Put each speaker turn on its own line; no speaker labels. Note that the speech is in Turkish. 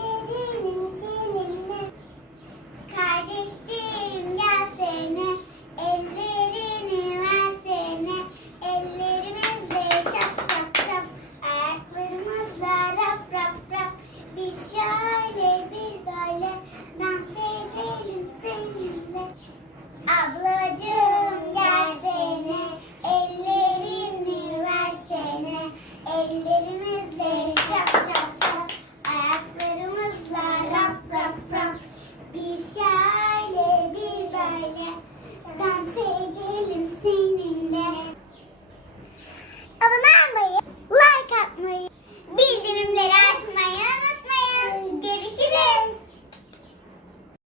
Senin seninle kardeşlerim gelsene ellerini versene ellerimizle şap şap şap. Ayaklarımızla rap rap rap. Bir şöyle bir böyle. Dans edelim seninle. Ablacığım gelsene ellerini versene ellerimi